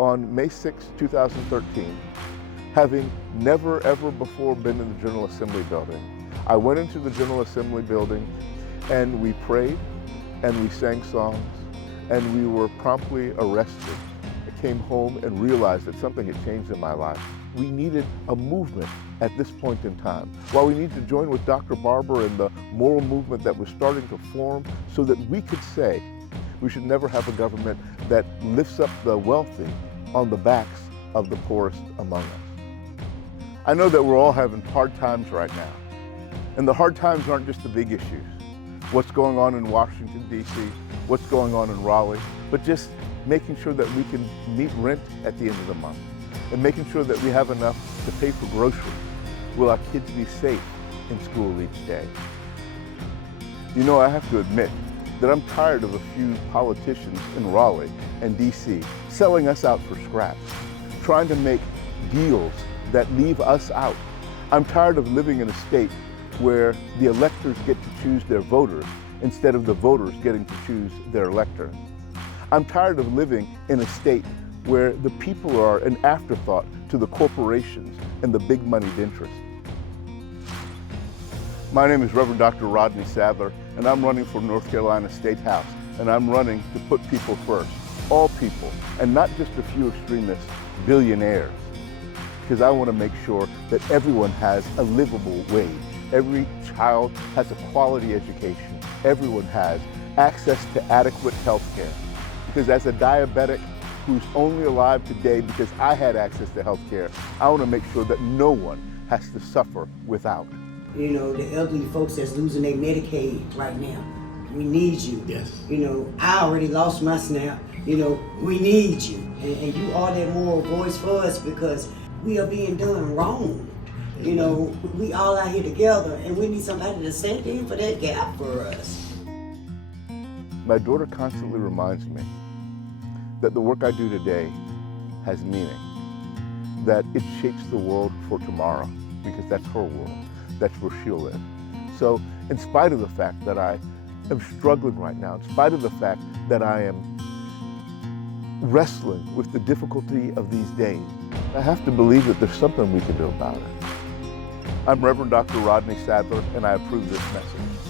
on May 6, 2013, having never ever before been in the General Assembly building. I went into the General Assembly building and we prayed and we sang songs and we were promptly arrested. I came home and realized that something had changed in my life. We needed a movement at this point in time. While we need to join with Dr. Barber and the moral movement that was starting to form so that we could say we should never have a government that lifts up the wealthy on the backs of the poorest among us. I know that we're all having hard times right now. And the hard times aren't just the big issues. What's going on in Washington, D.C., what's going on in Raleigh, but just making sure that we can meet rent at the end of the month and making sure that we have enough to pay for groceries. Will our kids be safe in school each day? You know, I have to admit that I'm tired of a few politicians in Raleigh and D.C. selling us out for scraps, trying to make deals that leave us out. I'm tired of living in a state where the electors get to choose their voters instead of the voters getting to choose their electors. I'm tired of living in a state where the people are an afterthought to the corporations and the big moneyed interests. My name is Reverend Dr. Rodney Sadler, and I'm running for North Carolina State House, and I'm running to put people first, all people, and not just a few extremist billionaires, because I want to make sure that everyone has a livable wage. Every child has a quality education. Everyone has access to adequate health care. Because as a diabetic who's only alive today because I had access to health care, I want to make sure that no one has to suffer without. You know, the elderly folks that's losing their Medicaid right now, we need you. Yes. You know, I already lost my SNAP. You know, we need you. And you are that moral voice for us because we are being done wrong. You know, we all out here together and we need somebody to stand in for that gap for us. My daughter constantly reminds me that the work I do today has meaning, that it shapes the world for tomorrow, because that's her world, that's where she'll live. So in spite of the fact that I am struggling right now, in spite of the fact that I am wrestling with the difficulty of these days, I have to believe that there's something we can do about it. I'm Reverend Dr. Rodney Sadler, and I approve this message.